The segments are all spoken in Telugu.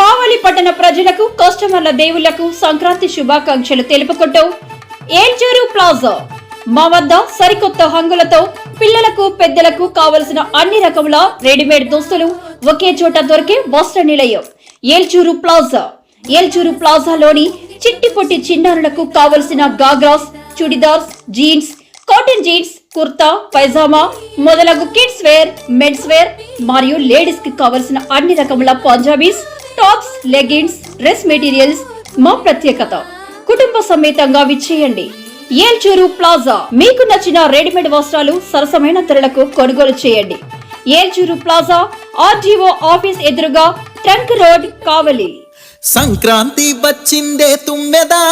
కావలి పట్టణ ప్రజలకు కస్టమర్ల దేవులకు సంక్రాంతి శుభాకాంక్షలు తెలుపుకుంటూ ఏల్చూరు ప్లాజా. మా వద్ద సరికొత్త హంగులతో పిల్లలకు పెద్దలకు కావలసిన అన్ని రకముల రెడీమేడ్ దుస్తులు ఒకే చోట దొరికే వస్త్ర నిలయం. ఏల్చూరు ప్లాజా. ఏల్చూరు ప్లాజాలోని చిట్టి పొట్టి చిన్నారులకు కావలసిన ghagras churidars jeans cotton jeans kurta pyjama మొదలగు కిడ్స్ వేర్ మెన్స్ వేర్ మరియు లేడీస్కి కావలసిన అన్ని రకముల Punjabis tops leggings dress materials మా ప్రత్యేకత. కుటుంబ సమేతంగా విచ్చేయండి. ఏల్చూరు ప్లాజా. మీకు నచ్చిన రెడీమేడ్ వస్త్రాలు సరసమైన ధరలకు కొనుగోలు చేయండి. ఏల్చూరు ప్లాజా ఆర్డీఓ ఆఫీస్ ఎదురుగా ట్రంక్ రోడ్ కావలి. సంక్రాంతి వచ్చిందే తుమ్మెదా?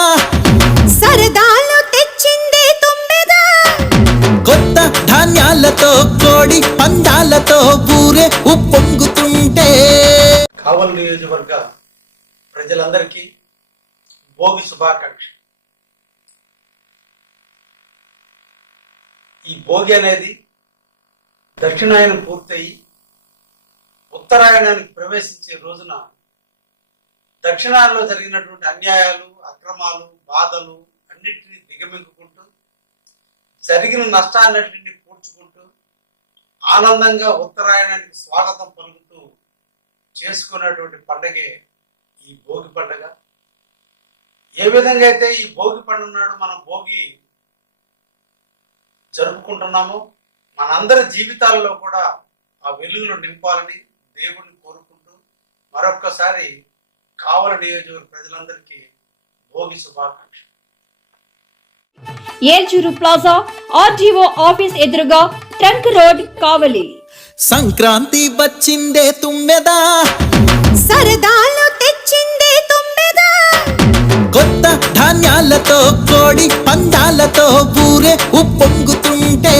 కొత్త ధాన్యాలతో కోడి పందాలతో ఊరే ఉప్పొంగుతుంటే. కావలి నియోజకవర్గ ప్రజలందరికీ భోగి శుభాకాంక్ష ఈ భోగి అనేది దక్షిణాయనం పూర్తయి ఉత్తరాయణానికి ప్రవేశించే రోజున దక్షిణాయనలో జరిగినటువంటి అన్యాయాలు అక్రమాలు బాధలు అన్నింటినీ దిగమింగు జరిగిన నష్టాన్నింటినీ పూడ్చుకుంటూ ఆనందంగా ఉత్తరాయణానికి స్వాగతం పలుకుతూ చేసుకున్నటువంటి పండగే ఈ భోగి పండగ. ఏ విధంగా అయితే ఈ భోగి పండుగ నాడు మనం భోగి జరుపుకుంటున్నామో మనందరి జీవితాల్లో కూడా ఆ వెలుగులు నింపాలని దేవుడిని కోరుకుంటూ మరొక్కసారి కావల నియోజకవర్గ ప్రజలందరికీ భోగి శుభాకాంక్షలు. ఏల్చూరు ప్లాజా ఆర్జీఓ ఆఫీస్ ఎదురుగా ట్రంక్ రోడ్ కావలి. సంక్రాంతి వచ్చిందే తుమ్మెదా? సరదాలు తెచ్చిందే తుమ్మెదా? కొత్త ధాన్యాలతో కోడి పందాలతో ఊరే ఉప్పొంగుతుంటే